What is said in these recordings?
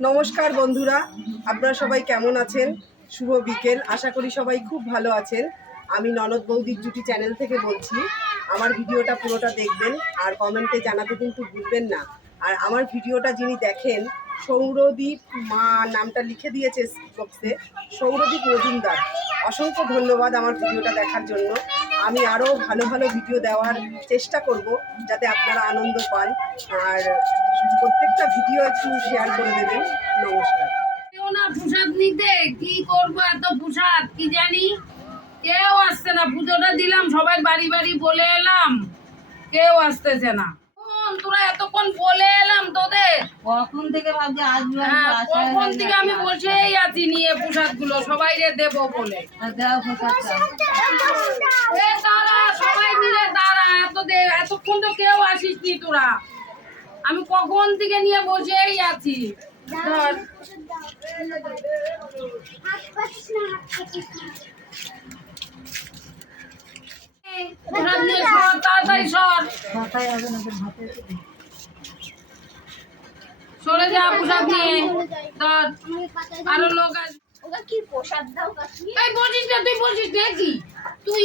নমস্কার বন্ধুরা, আপনারা সবাই কেমন আছেন? শুভ বিকেল, আশা করি সবাই খুব ভালো আছেন। আমি ননদ বৌদির জুটি চ্যানেল থেকে বলছি, আমার ভিডিওটা পুরোটা দেখবেন, আর কমেন্টে জানাতে কিন্তু ভুলবেন না। আর আমার ভিডিওটা যিনি দেখেন, সৌরদীপ মা নামটা লিখে দিয়েছে বক্সে সৌরদীপ মজুমদার। অসংখ্য ধন্যবাদ আমার ভিডিওটা দেখার জন্য। আমি আরও ভালো ভালো ভিডিও দেওয়ার চেষ্টা করব যাতে আপনারা আনন্দ পান। আর প্রত্যেকটা ভিডিও একটু শেয়ার করে দেবেন। নমস্কার। না প্রসাদ নিতে, কি করব এত প্রসাদ কি জানি? কেউ আসছে না। পুজোটা দিলাম, সবাই বাড়ি বাড়ি বলে এলাম, কেউ আসতেছে না। তোরা এতক্ষণ বলে এলাম তোদের। কখন থেকে ভাবছি আসবে হ্যাঁ, কখন থেকে আমি বসেই আছি নিয়ে প্রসাদগুলো সবাই রে দেবো বলে। এ দাঁড়া সবাই মিলে দাঁড়া এত দে এতক্ষণ তো কেউ আসিস নি তোরা। আমি কখন থেকে নিয়ে বসেই আছি? ধর। তাড়াতাড়ি সর। সরে যা প্রসাদ নিয়ে। ধর। আরও লোক আসবে কি প্রসাদ দাও এই বলছিস না তুই বলছিস দেখি। তুই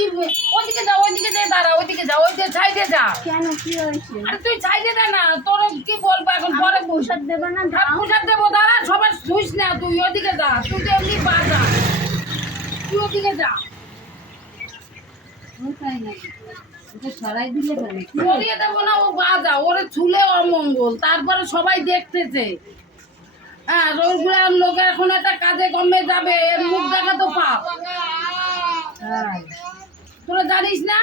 ওদিকে যা ওইদিকে যা দাঁড়া ওইদিকে যা ওই সাইডে যা। কেন কি হয়েছে? আরে তুই সাইডে দে না তোর কি বলব এখন? পরে প্রসাদ দেবে না প্রসাদ দেবো দাঁড়া সবার শুইস না তুই ওদিকে যা তুই তো এমনি বাজা তুই ওদিকে যা তাই নাকি ওকে সরাই দিলে হবে সরিয়ে দেবো না ও বাজা ওরে ছুলে অমঙ্গল তারপরে সবাই দেখতেছে হ্যাঁ রোজগুলার লোক এখন একটা কাজে কমে যাবে এর মুখ দেখা তো পাপ তোরা জানিস না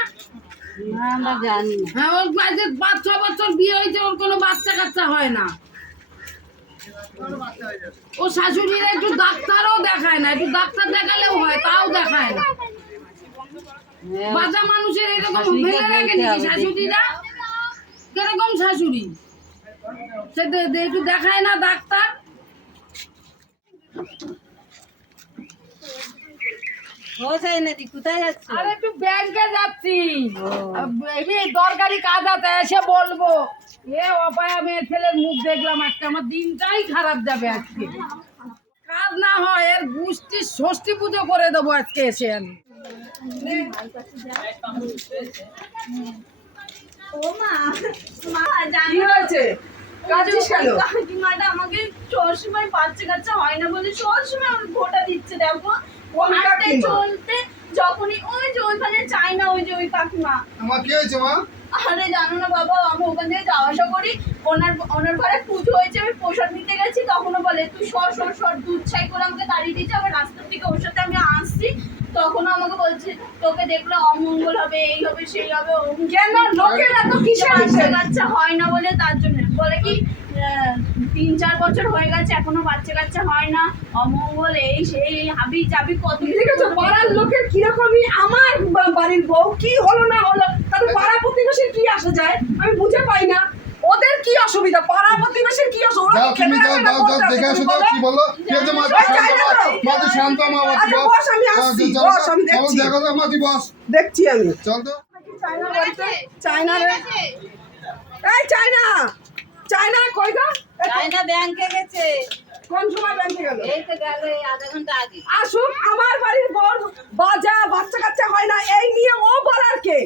বছর বিয়ে হয়েছে ওর কোনো বাচ্চা কাচ্চা হয় না শাশুড়িরা একটু ডাক্তারও দেখায় না, একটু ডাক্তার দেখালেও হয়, তাও দেখায় না। হ্যাঁ, বাচ্চা মানুষের এরকম ফেলে রাখে নাকি শাশুড়িরা? কীরকম শাশুড়ি? সে একটু দেখায় না ডাক্তার। বলব। এ অপায়া মেয়ে ছেলের মুখ দেখলাম একটা আমার দিনটাই খারাপ যাবে আজকে। কাজ না হয় এর গুষ্টি ষষ্ঠী পুজো করে দেবো আজকে এসে আমি। ও মা মা জানি হয়েছে? কাঁদছিস কেন? কাকিমাটা আমাকে সবসময় বাচ্চা কাচ্চা হয় না বলে সবসময় আমার ভোটা দিচ্ছে দেখো। হাঁটতে চলতে যখনই ওই যে ওইখানে চাই না ওই যে ওই কাকিমা। আমার কি হয়েছে মা? আরে জানো না বাবা আমি ওখান থেকে যাওয়া আসা করি। ওনার ওনার ঘরে পুজো হয়েছে আমি প্রসাদ নিতে গেছি তখনও বলে তুই সর সর সর দুধ ছাই করে আমাকে দাঁড়িয়ে দিয়েছে আবার রাস্তার থেকে ওর সাথে আমি আসছি। তখনও আমাকে বলছে তোকে দেখলে অমঙ্গল হবে এই হবে সেই হবে কেন? লোকের এত কিসের বাচ্চা? কাচ্চা হয় না বলে তার জন্য। বলে কি তিন চার বছর হয়ে গেছে এখনও বাচ্চা কাচ্চা হয় না। অমঙ্গল এই সেই হাবি চাবি কত দেখেছ পাড়ার লোকের কিরকমই? আমার বাড়ির বউ কি হলো না হলো? তাদের পাড়া প্রতিবেশীর কি আসে যায়? আমি বুঝে পাই না। ওদের কি অসুবিধা? পাড়া প্রতিবেশীর কি অসুবিধা? তুমি দেখে আসো কি বলো? কি শান্ত মা বস। আমি আসছি, বস, আমি চল, দেখছি। দেখো তো মা বস। দেখছি আমি। চল তো। চায়না বলতে চায়না রে। এই চায়না! চায়না কই গো? এই ব্যাংকে গেছে। কোন সময় ব্যাংকে গেল? এই তো গেল আধা ঘণ্টা আগে। আসুক আমার বাড়ির বর বাজা বাচ্চা কাচ্চা হয় না এই নিয়ে ও বলার কে?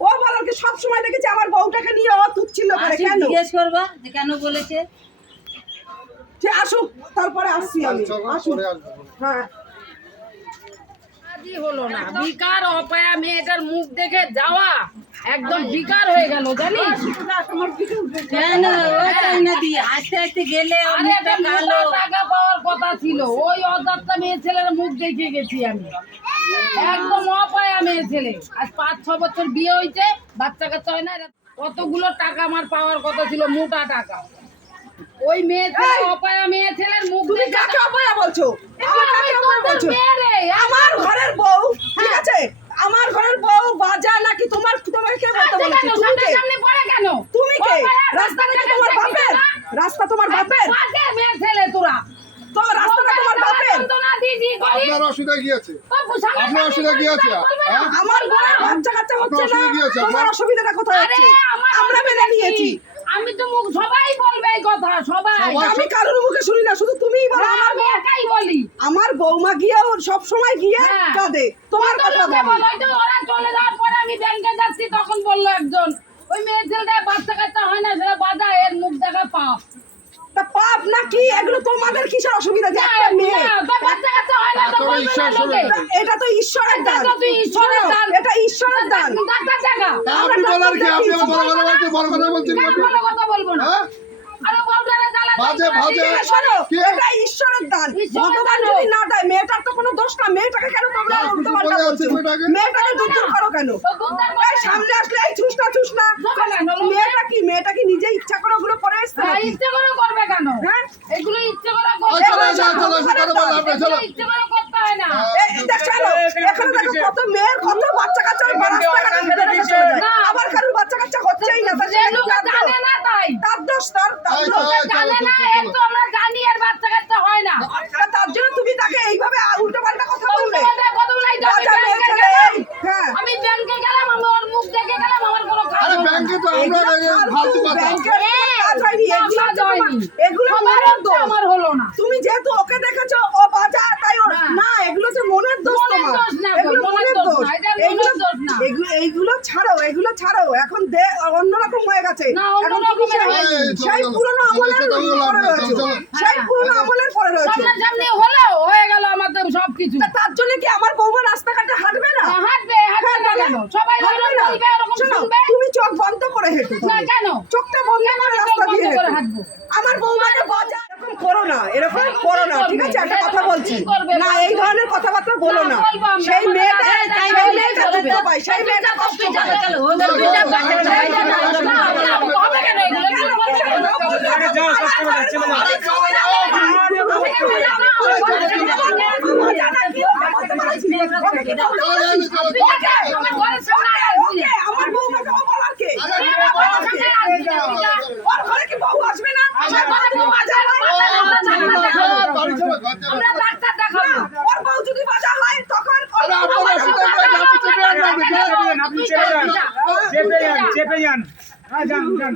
ও বলকে কে সব সময় দেখেছি আমার বউটাকে নিয়ে ও তুচ্ছিল করে কেন? জিজ্ঞেস করবা যে কেন বলেছে? সে আসুক তারপরে আসছি আমি। আসুক। হ্যাঁ। কাজই হলো না। বিকার অপায়া মেয়েটার মুখ দেখে যাওয়া একদম বিকার হয়ে গেল জানিস? কেন আস্তে আস্তে গেলে টাকা পাওয়ার কথা ছিল। ওই অজাতটা মেয়ে ছেলের মুখ দেখে গেছি আমি। একদম অপায়া মেয়ে ছেলে। আজ পাঁচ ছ বছর বিয়ে হয়েছে বাচ্চা কাচ্চা হয় না কতগুলো টাকা আমার পাওয়ার কথা ছিল মোটা টাকা। ওই মেয়ে ছেলে! অপায়া মেয়ে ছেলের মুখ তুমি কাকে অপয়া বলছো? আমার কাকে অপয়া বলছো? আমার ঘরের বউ ঠিক আছে? আমার ঘরের বউ বাজা নাকি তোমার তোমাকে কে বলতে বলেছে? তুমি কে? সামনে পড়ে কেন? তুমি কে? অপায়া রাস্তাটা কি রাস্তাঘাটে তোমার বাপের? রাস্তা তোমার বাপের? বাজে মেয়ে ছেলে তোরা। তো রাস্তাটা তোমার বাপের। আপনার অসুবিধা কি আছে? আপনার অসুবিধা কি আছে। হ্যাঁ আমার ঘরের বাচ্চা কাচ্চা হচ্ছে না। তোমার অসুবিধাটা কোথায় আরে, হচ্ছে? আমরা মেনে নিয়েছি আমি তো মুখ সবাই বলবে এই কথা সবাই। আমি কারোর মুখে শুনি না শুধু তুমি বৌমা গিয়ে ওর সব সময় গিয়ে হ্যাঁ। কাঁদে। তোমার কথা বলে। বলে ওরা চলে যাওয়ার পরে আমি ব্যাংকে যাচ্ছি তখন বলল একজন ওই মেয়ে ছেলেটা বাচ্চা কাচ্চা হয় না সেটা বাধা এর মুখ দেখা পাপ। তা পাপ না কি? এগুলো তোমাদের কিসের অসুবিধা? যে একটা মেয়ে বাচ্চা কাচ্চা হয় না তো ঈশ্বর। এটা তো ঈশ্বরের দান এটা তো। এটা ঈশ্বরের দান ডাক্তার দেখা তা আপনি বলার কি? আপনি আমার বড় বলছেন বড় কথা বলছেন কেন কথা বলব না। আরও বউটারে জ্বালা বাজে, যন্ত্রণা বাজে। দিয়ে শোনো কি? এটা ঈশ্বরের দান। ভগবান যদি না দেয় মেয়েটার তো কোনো দোষ না। মেয়েটাকে কেন তোমরা মেয়েটাকে। করো কেন? সামনে আসলে এই চুষনা চুষনা মেয়েটা কি? মেয়েটা কি নিজে ইচ্ছা করে ওগুলো করে করে করবে কেন? হ্যাঁ? এগুলো ইচ্ছে করে ইচ্ছে করে করতে হয় না। এখানে দেখো কত মেয়ের কত বাচ্চা কাচ্চা রাস্তাঘাটে ফেলে রেখে চলে যায়। না। আবার কারোর বাচ্চা কাচ্চা হচ্ছেই না তার যে জন্য লোকে তার দোষ। জানে না তাই দোষ তার তার এই দোষ। তো, এই তো, জানে চলো, না চলো। এর তো আমরা জানি আর বাচ্চা কাচ্চা হয় না আর তার জন্য তুমি তাকে এইভাবে উল্টো পাল্টা কথা বলবে তোমাদের কথা বলাই তো আমি বাচ্চা মেয়ে ব্যাংকে ছেলে, গেলাম। এই, হ্যাঁ। আমি ব্যাংকে গেলাম আমি ওর মুখ দেখে গেলাম আমার কোনো কাজ আরে হলো না। ব্যাংকে তো আমরা এগুলো এই ফালতু কথা ব্যাংকের কোনো কাজ হয়নি, না, এগুলো কাজ তোমার- হয়নি। এগুলো সবার মনের হচ্ছে, দোষ। আমার হলো না তুমি যেহেতু ওকে দেখেছ ও বাজা তাই ওর হ্যাঁ। না এগুলো যে মনের দোষ মনের তোমার দোষ না গো, এগুলো মনের মনের দোষ দোষ না, এটা মনের এগুলো দোষ না। এগুলো এইগুলো ছাড়ো এগুলো ছাড়ো এখন দে অন্যরকম হয়ে গেছে না, এখন তুমি অন্যরকমের সেই- হয়নি। এই, চলো, সেই চলো। পুরনো আমলের চলো, চলো, পরে চলো, রয়েছে চলো। সেই হ্যাঁ। পুরনো আমলের পরে রয়েছে সামনে সামনে হলেও হয়ে গেল তা তার জন্য কি আমার বৌমা রাস্তাঘাটে হাঁটবে না হাঁটবে হাঁটবে না সবাই বলবে ওরকম শুনবে তুমি চোখ বন্ধ করে হেঁটো না কেন চোখটা বন্ধ করে রাস্তা দিয়ে হেঁটো। হাঁটবো? আমার বৌমাকে বাজা এরকম করো না এরকম করো না ঠিক আছে একটা কথা বলছি না এই ধরনের কথাবার্তা বলো না। সেই মেয়েটা সেই মেয়েটা দুঃখ পায় সেই মেয়েটা কষ্ট পায় চলো হবে কেন এগুলো? আমার বউ চেপে যান চেপে যান